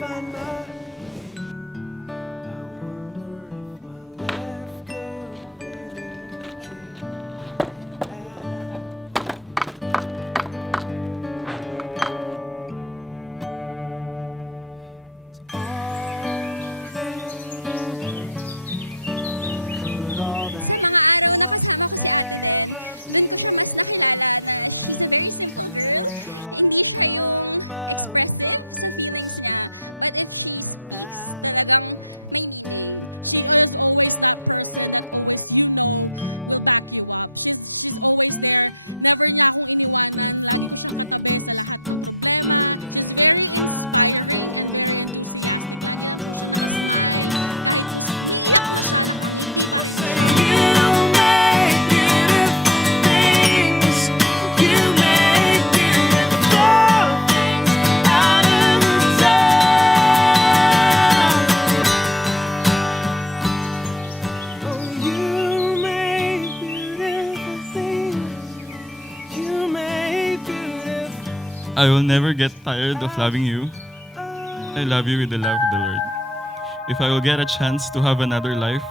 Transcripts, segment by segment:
find my I will never get tired of loving you. I love you with the love of the Lord. If I will get a chance to have another life,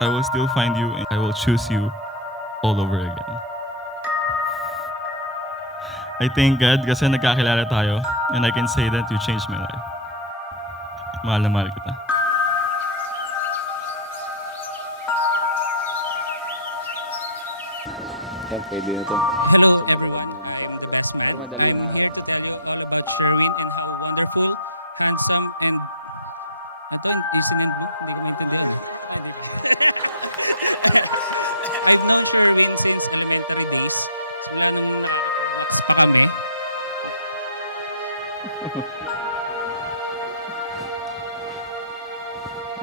I will still find you and I will choose you all over again. I thank God kasi nagkakilala tayo and I can say that you changed my life. Mahal na mahal kita. Yan, pwede na to. Kaso maluwag naman masyado. Pero madali na.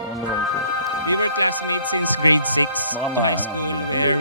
Ano lang po? Baka ano, hindi na. Hindi.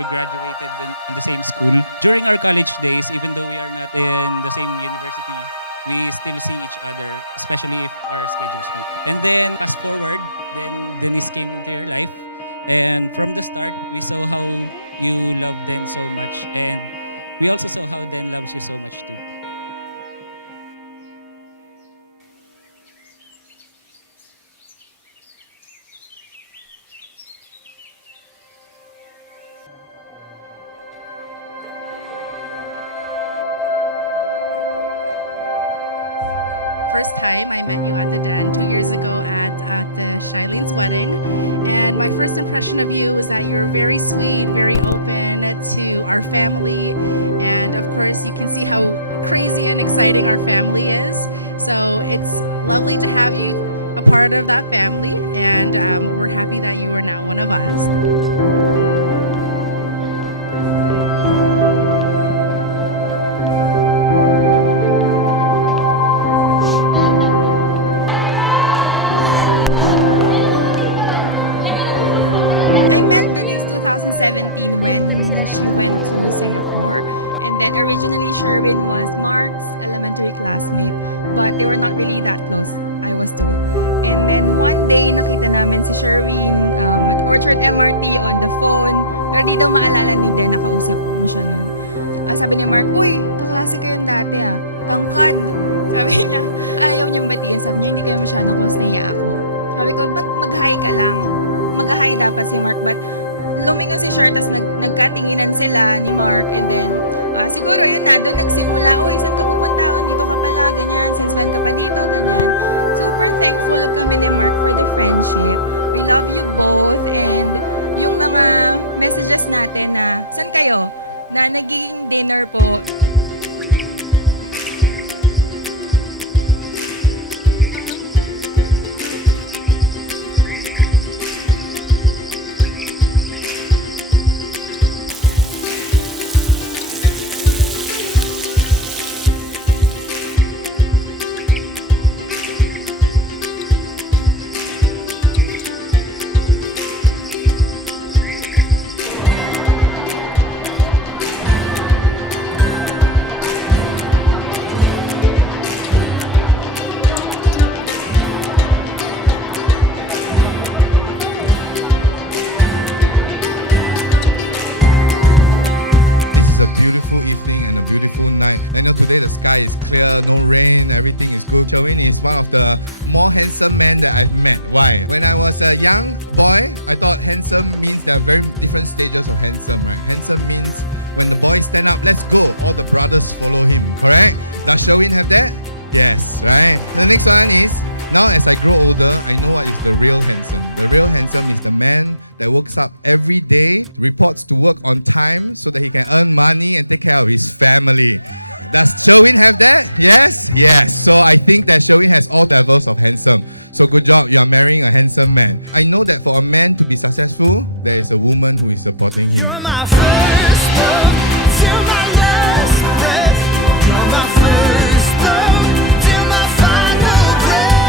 You're my first love till my last breath. You're my first love till my final breath.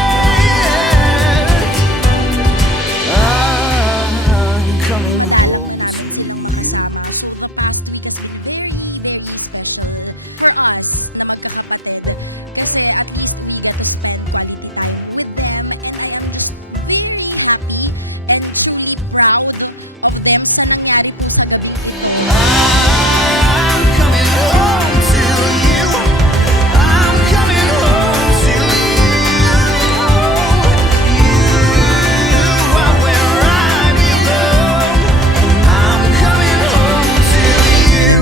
I'm coming home to you. I'm coming home to you. I'm coming home to you. You are where I belong. I'm coming home to you.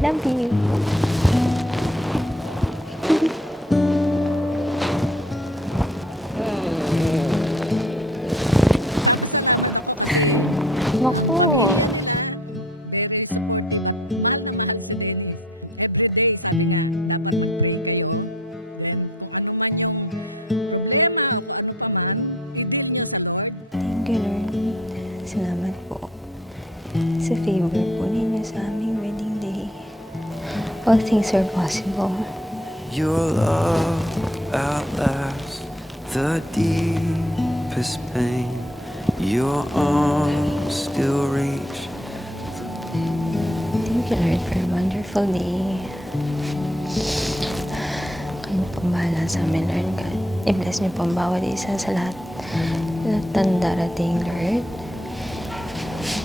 Love you. Naku. Thank you, Lord. Salamat po sa favor po ninyo sa aming wedding day. All things are possible. Your love outlasts the deepest pain. Your arms still reach. Thank you, Lord, for a wonderful day. Kayo pong bahala sa amin, Lord God. I-bless niyo po ang bawat isa sa lahat ng darating, Lord.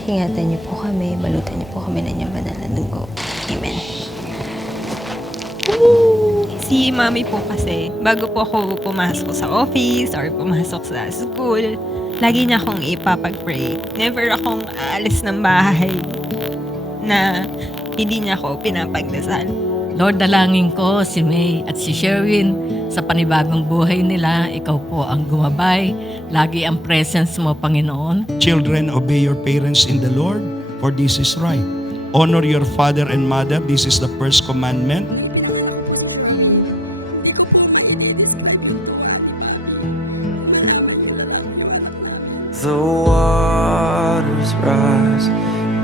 Ingatan niyo po kami, balutan niyo po kami ng inyong banal na dugo. Amen. Si mami po kasi, bago po ako pumasok sa office or pumasok sa school, lagi niya akong ipapag-pray. Never akong aalis ng bahay na hindi niya ako pinapagdasal. Lord, dalangin ko si May at si Sherwin sa panibagong buhay nila. Ikaw po ang gumabay. Lagi ang presence mo, Panginoon. Children, obey your parents in the Lord, for this is right. Honor your father and mother. This is the first commandment. The waters rise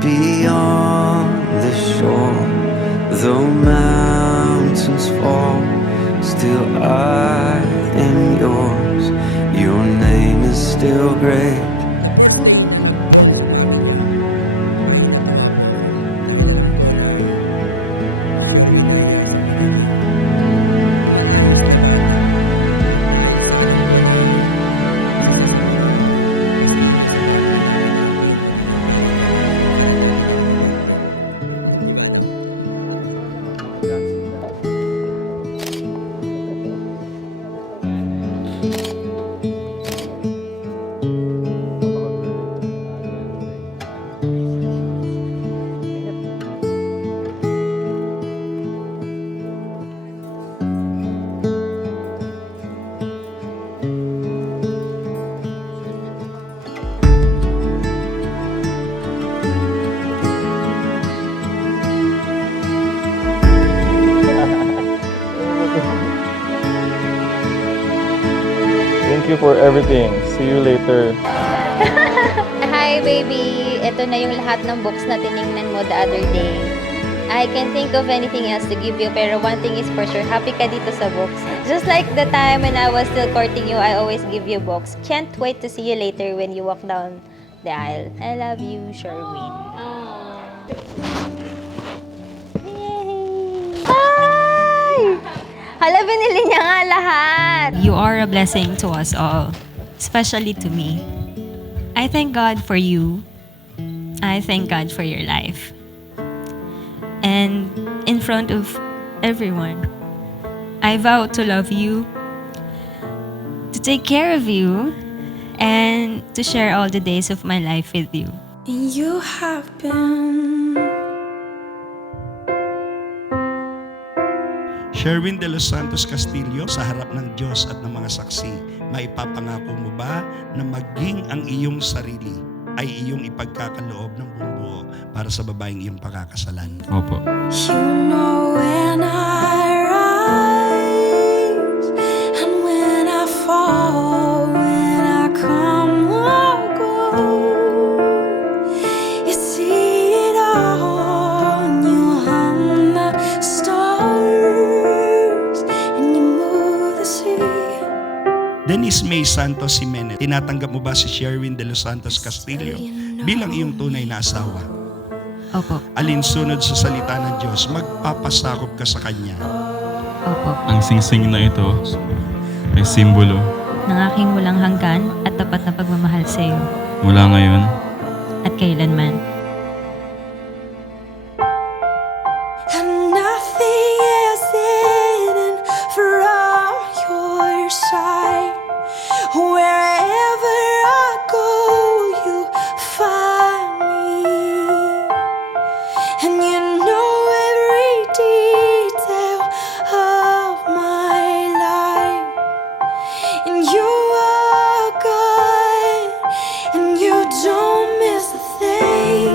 beyond the shore. Though mountains fall, still I am yours. Your name is still great. Thank you for everything. See you later. Hi, baby! Ito na yung lahat ng books na tiningnan mo the other day. I can't think of anything else to give you, pero one thing is for sure, happy ka dito sa books. Just like the time when I was still courting you, I always give you books. Can't wait to see you later when you walk down the aisle. I love you, Sherwin. Yay! Hi! Hala, binili niya nga lahat! You are a blessing to us all, especially to me. I thank God for you. I thank God for your life. And in front of everyone, I vow to love you, to take care of you, and to share all the days of my life with you. You have been Sherwin de los Santos Castillo, sa harap ng Diyos at ng mga saksi, maipapangako mo ba na maging ang iyong sarili ay iyong ipagkakaloob ng buong buo para sa babaeng iyong pakakasalan. Opo. You know when I rise and when I fall, when I come or go. You see it all, and you hung the stars, and you move the sea. Denise May Santos Jimenez, tinatanggap mo ba si Sherwin de los Santos Castillo bilang iyong tunay na asawa? Opo. Alinsunod sa salita ng Diyos, magpapasakop ka sa Kanya. Opo. Ang singsing na ito ay simbolo Ng aking walang hanggan at tapat na pagmamahal sa iyo mula ngayon at kailanman. And nothing is hidden from your sight. Wherever I go, you find me. And you know every detail of my life. And you are God, and you don't miss a thing.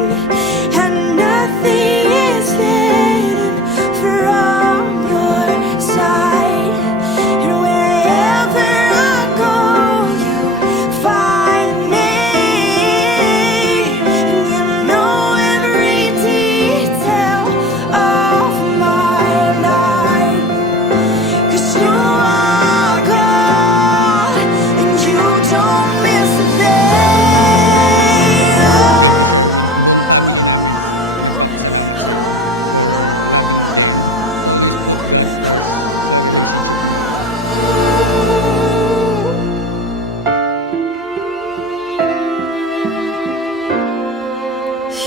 And nothing is hidden from your sight. And wherever I go, you find me. And you know every detail of my life. 'Cause you are God, and you don't miss a thing.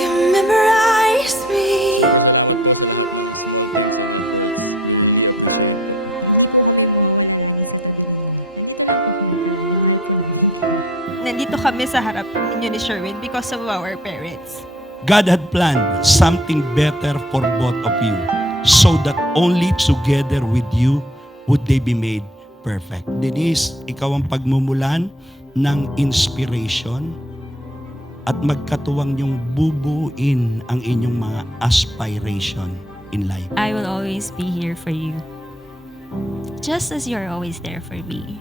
You memorize me. Nandito kami sa harap ninyo ni Sherwin because of our parents. God had planned something better for both of you, so that only together with you would they be made perfect. Denise, ikaw ang pagmumulan ng inspiration at magkatuwang niyong bubuin ang inyong mga aspiration in life. I will always be here for you. Just as you're always there for me.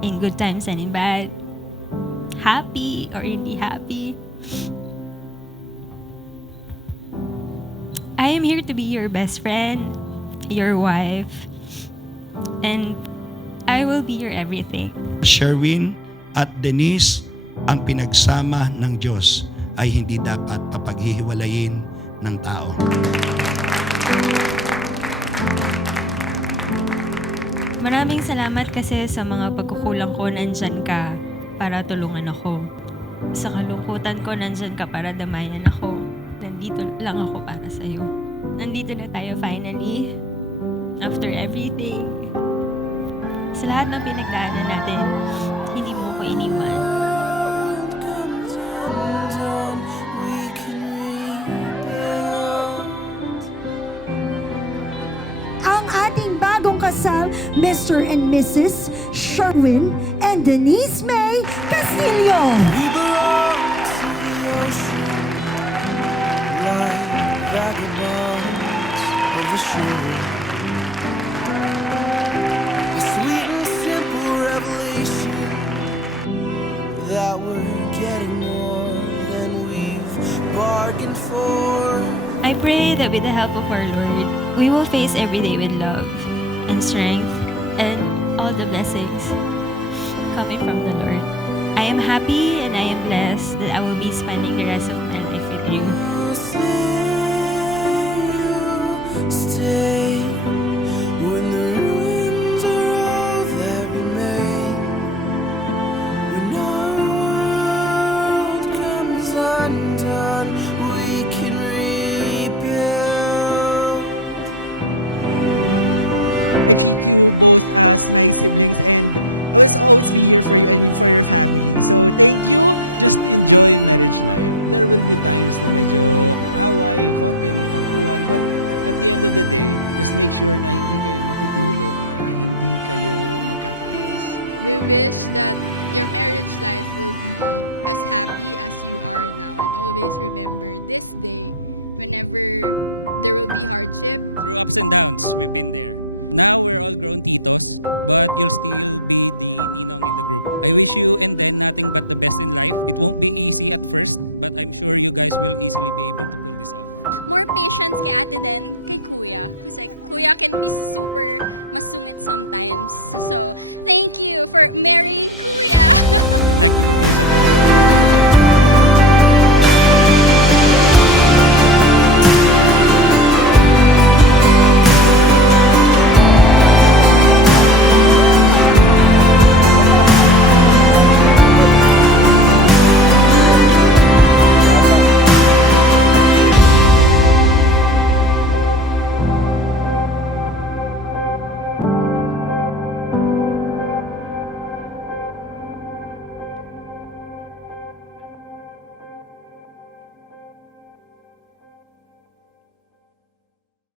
In good times and in bad. Happy or hindi happy. I am here to be your best friend, your wife, and I will be your everything. Sherwin at Denise, ang pinagsama ng Diyos ay hindi dapat papaghihiwalayin ng tao. Maraming salamat kasi sa mga pagkukulang ko, nandyan ka para tulungan ako. Sa kalungkutan ko, nandyan ka para damayan ako. Nandito lang ako para sa'yo. Nandito na tayo finally. After everything. Sa lahat ng pinagdaanan natin, hindi mo ko iniwan. Comes undone, we can rebuild. Ang ating bagong kasal, Mr. and Mrs. Sherwin and Denise May Castillo. We belong to the ocean, like vagabonds of the shore. A sweet and simple revelation that we're getting more than we've bargained for. I pray that with the help of our Lord, we will face every day with love and strength and all the blessings coming from the Lord. I am happy and I am blessed that I will be spending the rest of my life with you. Stay